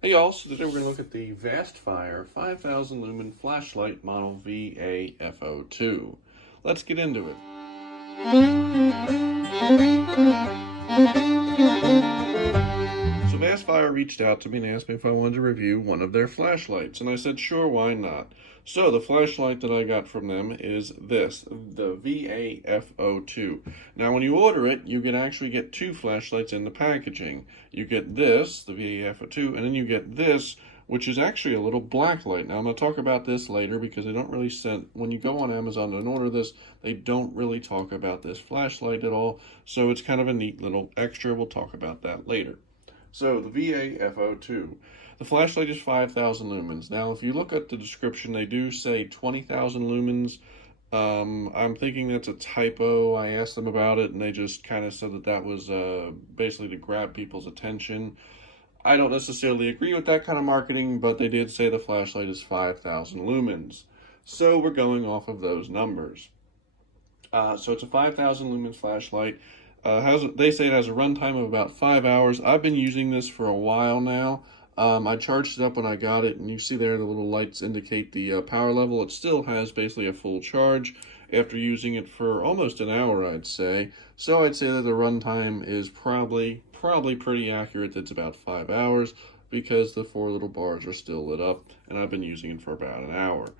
Hey y'all, so today we're going to look at the VASTFIRE 5000 lumen flashlight model VAFO2. Let's get into it. So VASTFIRE reached out to me and asked me if I wanted to review one of their flashlights, and I said sure, why not? So the flashlight that I got from them is this, the VAFO2. Now when you order it, you can actually get two flashlights in the packaging. You get this, the VAFO2, and then you get this, which is actually a little black light. Now I'm going to talk about this later because they don't really send, when you go on Amazon and order this, they don't really talk about this flashlight at all. So it's kind of a neat little extra. We'll talk about that later. So the VAFO2, the flashlight is 5,000 lumens. Now if you look at the description, they do say 20,000 lumens. I'm thinking that's a typo. I asked them about it and they just kind of said that that was basically to grab people's attention. I don't necessarily agree with that kind of marketing, but they did say the flashlight is 5,000 lumens. So we're going off of those numbers. So it's a 5,000 lumens flashlight. They say it has a runtime of about 5 hours. I've been using this for a while now. I charged it up when I got it, and you see there the little lights indicate the power level. It still has basically a full charge after using it for almost an hour, I'd say. So I'd say that the runtime is probably pretty accurate. It's about 5 hours because the four little bars are still lit up, and I've been using it for about an hour.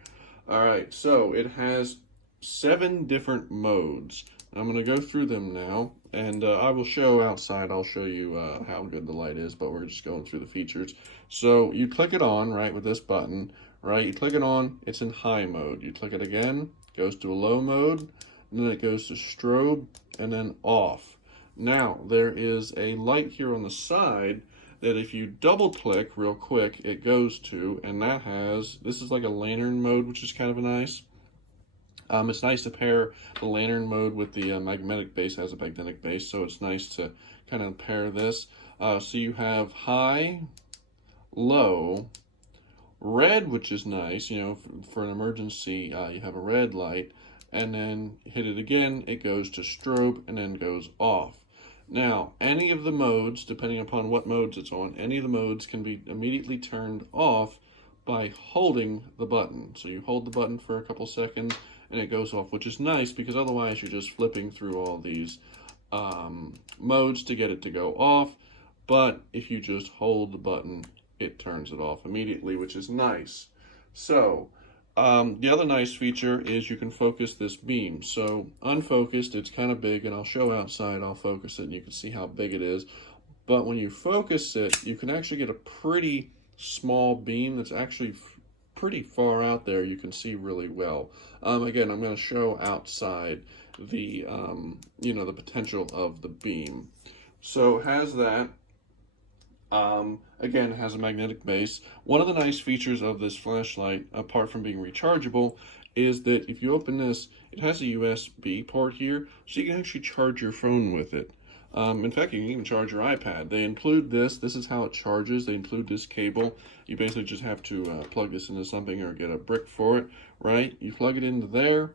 All right, so it has 7 different modes. I'm going to go through them now, and I will show outside. I'll show you how good the light is, but we're just going through the features. So you click it on, right, with this button, right? You click it on, it's in high mode. You click it again, goes to a low mode, and then it goes to strobe, and then off. Now, there is a light here on the side that if you double click real quick, it goes to, and that has, this is like a lantern mode, which is kind of nice. It's nice to pair the lantern mode with the magnetic base. It has a magnetic base, so it's nice to kind of pair this. So you have high, low, red, which is nice, you know, for an emergency, you have a red light, and then hit it again, it goes to strobe, and then goes off. Now, any of the modes, depending upon what modes it's on, any of the modes can be immediately turned off by holding the button. So you hold the button for a couple seconds, and it goes off, which is nice because otherwise you're just flipping through all these modes to get it to go off. But if you just hold the button, it turns it off immediately, which is nice. So the other nice feature is you can focus this beam. So unfocused, it's kind of big, and I'll show outside, I'll focus it, and you can see how big it is. But when you focus it, you can actually get a pretty small beam that's actually pretty far out there. You can see really well. Again, I'm going to show outside the you know, the potential of the beam. So it has that. Again, it has a magnetic base. One of the nice features of this flashlight, apart from being rechargeable, is that if you open this, it has a USB port here, so you can actually charge your phone with it. In fact, you can even charge your iPad. They include this. This is how it charges. They include this cable. You basically just have to plug this into something or get a brick for it, right? You plug it into there,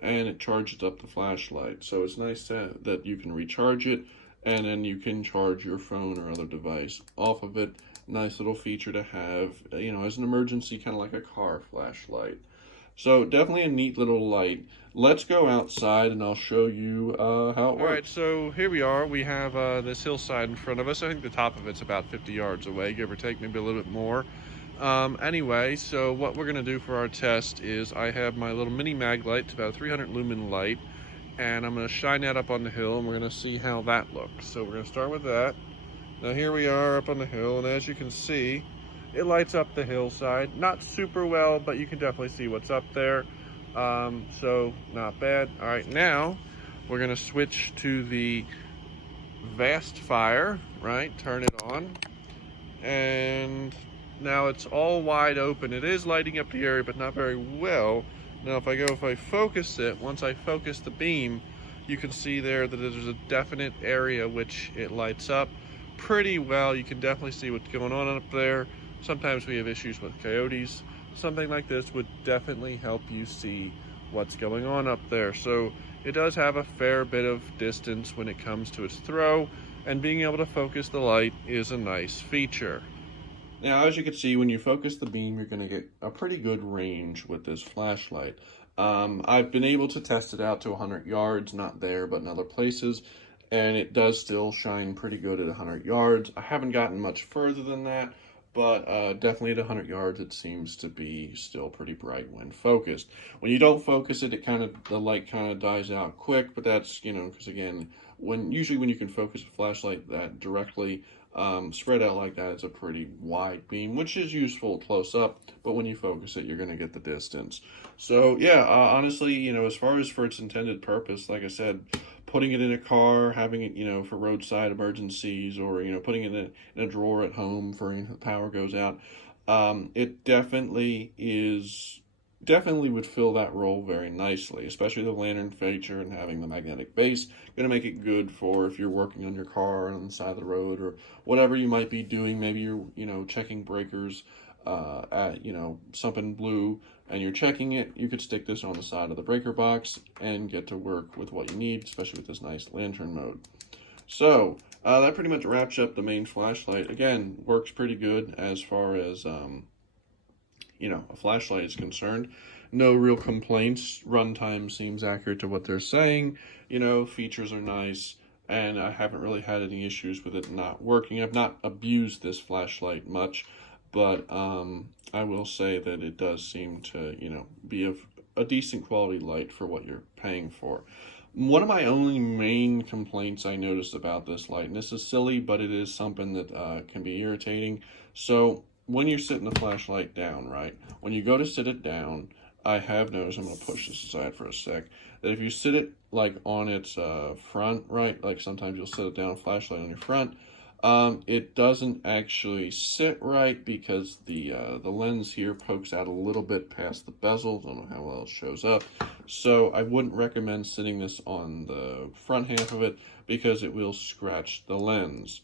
and it charges up the flashlight. So it's nice that you can recharge it, and then you can charge your phone or other device off of it. Nice little feature to have, you know, as an emergency, kind of like a car flashlight. So definitely a neat little light. Let's go outside and I'll show you how it works. All right, so here we are. We have this hillside in front of us. I think the top of it's about 50 yards away, give or take, maybe a little bit more. Anyway, so what we're gonna do for our test is I have my little mini mag light. It's about a 300 lumen light, and I'm gonna shine that up on the hill, and we're gonna see how that looks. So we're gonna start with that. Now here we are up on the hill, and as you can see, it lights up the hillside. Not super well, but you can definitely see what's up there. So not bad. All right, now we're gonna switch to the VASTFIRE, right? Turn it on, and now it's all wide open. It is lighting up the area, but not very well. Now if I focus it, once I focus the beam, you can see there that there's a definite area which it lights up pretty well. You can definitely see what's going on up there. Sometimes we have issues with coyotes. Something like this would definitely help you see what's going on up there. So it does have a fair bit of distance when it comes to its throw, and being able to focus the light is a nice feature. Now, as you can see, when you focus the beam, you're going to get a pretty good range with this flashlight. I've been able to test it out to 100 yards, not there, but in other places, and it does still shine pretty good at 100 yards. I haven't gotten much further than that, but definitely at 100 yards, it seems to be still pretty bright when focused. When you don't focus it, the light kind of dies out quick, but that's, because again, usually when you can focus a flashlight that directly, spread out like that, it's a pretty wide beam, which is useful close up, but when you focus it, you're going to get the distance. So yeah, honestly, as far as for its intended purpose, like I said, putting it in a car, having it, for roadside emergencies, or, putting it in a drawer at home for when the power goes out, it definitely would fill that role very nicely, especially the lantern feature and having the magnetic base. Going to make it good for if you're working on your car on the side of the road or whatever you might be doing. Maybe you're, checking breakers at, something blue and you're checking it. You could stick this on the side of the breaker box and get to work with what you need, especially with this nice lantern mode. So that pretty much wraps up the main flashlight. Again, works pretty good as far as a flashlight is concerned. No real complaints. Runtime seems accurate to what they're saying. Features are nice, and I haven't really had any issues with it not working. I've not abused this flashlight much, but I will say that it does seem to, be a decent quality light for what you're paying for. One of my only main complaints I noticed about this light, and this is silly, but it is something that can be irritating. So when you're sitting the flashlight down, right, when you go to sit it down, I have noticed, I'm going to push this aside for a sec, that if you sit it like on its front, right, like sometimes you'll sit it down, flashlight on your front, it doesn't actually sit right because the lens here pokes out a little bit past the bezel. Don't know how well it shows up. So I wouldn't recommend sitting this on the front half of it because it will scratch the lens.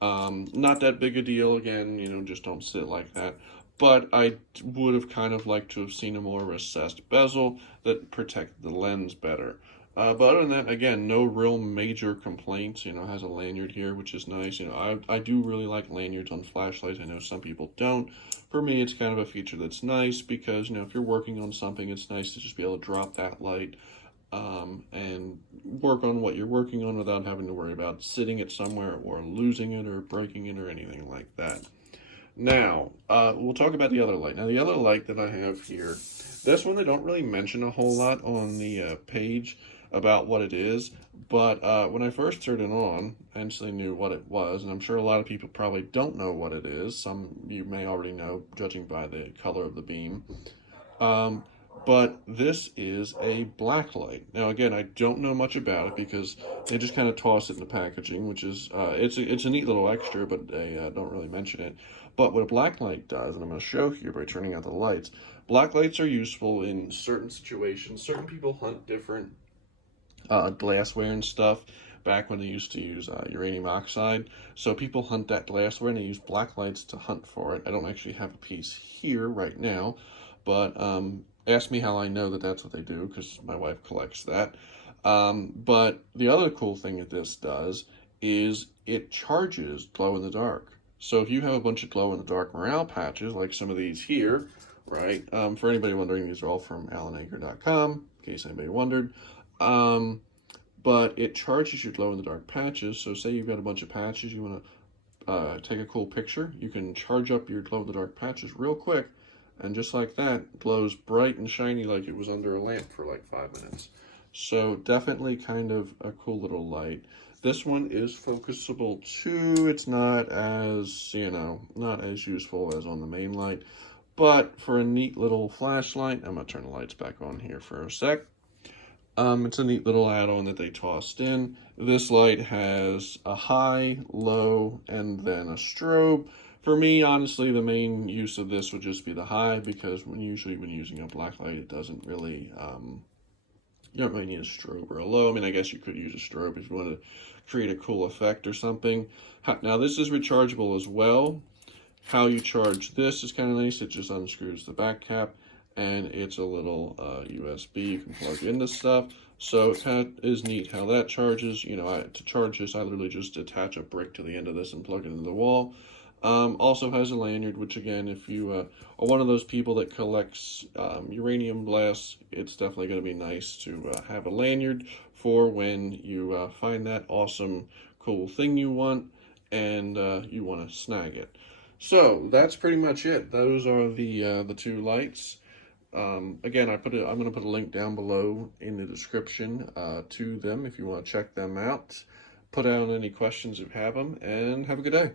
Not that big a deal, again, just don't sit like that. But I would have kind of liked to have seen a more recessed bezel that protected the lens better. But other than that, again, no real major complaints. Has a lanyard here, which is nice. I do really like lanyards on flashlights. I know some people don't. For me, it's kind of a feature that's nice because, if you're working on something, it's nice to just be able to drop that light and work on what you're working on without having to worry about sitting it somewhere or losing it or breaking it or anything like that. Now, we'll talk about the other light. Now, the other light that I have here, this one they don't really mention a whole lot on the page about what it is, but when I first turned it on, I instantly knew what it was, and I'm sure a lot of people probably don't know what it is. Some you may already know, judging by the color of the beam. But this is a black light. Now, again, I don't know much about it because they just kind of toss it in the packaging, which is, it's a neat little extra, but they don't really mention it. But what a black light does, and I'm going to show here by turning out the lights, black lights are useful in certain situations. Certain people hunt different glassware and stuff back when they used to use uranium oxide. So people hunt that glassware and they use black lights to hunt for it. I don't actually have a piece here right now, but ask me how I know that that's what they do, because my wife collects that. But the other cool thing that this does is it charges glow in the dark. So if you have a bunch of glow in the dark morale patches, like some of these here, right? For anybody wondering, these are all from AlanAker.com, in case anybody wondered. But it charges your glow in the dark patches. So say you've got a bunch of patches, you want to take a cool picture, you can charge up your glow in the dark patches real quick. And just like that, glows bright and shiny like it was under a lamp for like 5 minutes. So definitely kind of a cool little light. This one is focusable too. It's not as, not as useful as on the main light. But for a neat little flashlight, I'm going to turn the lights back on here for a sec. It's a neat little add-on that they tossed in. This light has a high, low, and then a strobe. For me, honestly, the main use of this would just be the high, because usually when using a black light, it doesn't really, you don't really need a strobe or a low. I mean, I guess you could use a strobe if you want to create a cool effect or something. Now, this is rechargeable as well. How you charge this is kind of nice. It just unscrews the back cap, and it's a little USB you can plug into stuff. So it kind of is neat how that charges. To charge this, I literally just attach a brick to the end of this and plug it into the wall. Also has a lanyard, which again, if you are one of those people that collects uranium blasts, it's definitely going to be nice to have a lanyard for when you find that awesome, cool thing you want and you want to snag it. So that's pretty much it. Those are the two lights. Again, I'm going to put a link down below in the description to them if you want to check them out. Put out any questions if you have them, and have a good day.